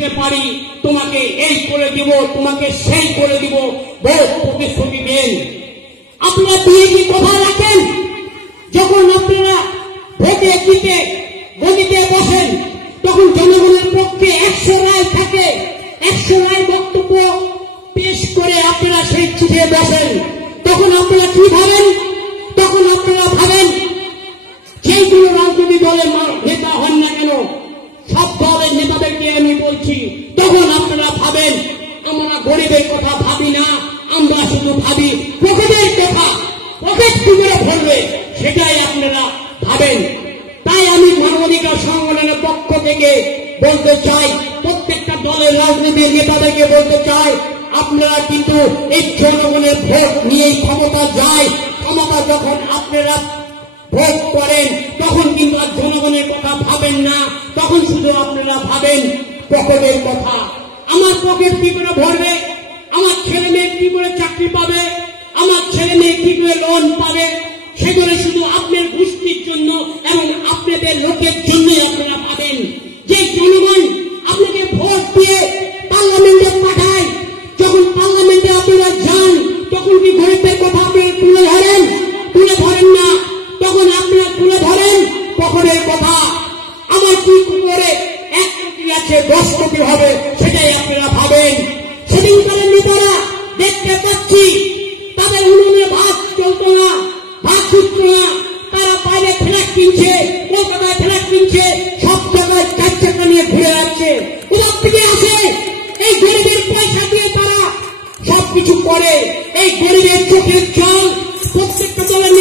দিতে পারি, তোমাকে এই করে দিব, তোমাকে সেই করে দিব, ভোট প্রতিশ্রুতি দেন। আপনারা দিয়ে কি কথা রাখেন? যখন আপনারা ভোটে দিতে গদিতে বসেন তখন জনগণের পক্ষে 100 রায় থাকে, 100 রায় বক্তব্য পেশ করে আপনারা সেই চিঠে বসেন। তখন আপনারা কি ভাবেন? তখন আপনারা ভাবেন যেই কোনো রাজনৈতিক দলের নেতা হন না কেন, সব দলের নেতাদেরকে আমি বলছি, তখন আপনারা ভাবেন আমরা গরিবের কথা ভাবি না, আমরা শুধু ভাবি পকেটের কথা, পকেট কি করে ভরবে সেটাই আপনারা ভাবেন। তাই আমি মানবাধিকার সংগঠনের পক্ষ থেকে বলতে চাই, প্রত্যেকটা দলের রাজনীতির নেতাদেরকে বলতে চাই, আপনারা কিন্তু এই জনগণের ভোট নিয়েই ক্ষমতা যায়। ক্ষমতা যখন আপনারা ভোট করেন তখন কিন্তু আর জনগণের কথা ভাবেন না, তখন শুধু আপনারা ভাবেন পকেটের কথা। আমার পকেট কি করে ভরবে, আমার ছেলে মেয়ে কি করে চাকরি পাবে, আমার ছেলে মেয়ে কি করে লোন পাবে, সেগুলো শুধু আপনার গোষ্ঠীর জন্য এবং আপনাদের লোকের জন্যই আপনারা ভাবেন। যে জনগণ আপনাকে ভোট দিয়ে পার্লামেন্টে পাঠায়, যখন পার্লামেন্টে আপনারা যান তখন কি গরিবদের কথা আপনারা তুলে ধরেন? তুলে ধরেন না। তখন আপনারা তুলে ধরেন পকেটের কথা। আমার কি করে 1 কোটি আছে 10 কোটি হবে সেটাই আপনারা ভাবেন। সেদিনকার নেতারা দেখতে পাচ্ছি তাদের উনুনে ভাত চলতো না, ভাত ছুটতো না, তারা বাইরে ফ্ল্যাট কিনছে, কলকাতায় ফ্ল্যাট কিনছে, সব জায়গায় 4 চাকা নিয়ে ঘুরে যাচ্ছে। কোথা থেকে আসে? এই গরিবের পয়সা দিয়ে তারা সবকিছু করে। এই গরিবের চোখের জল প্রত্যেকটা দলের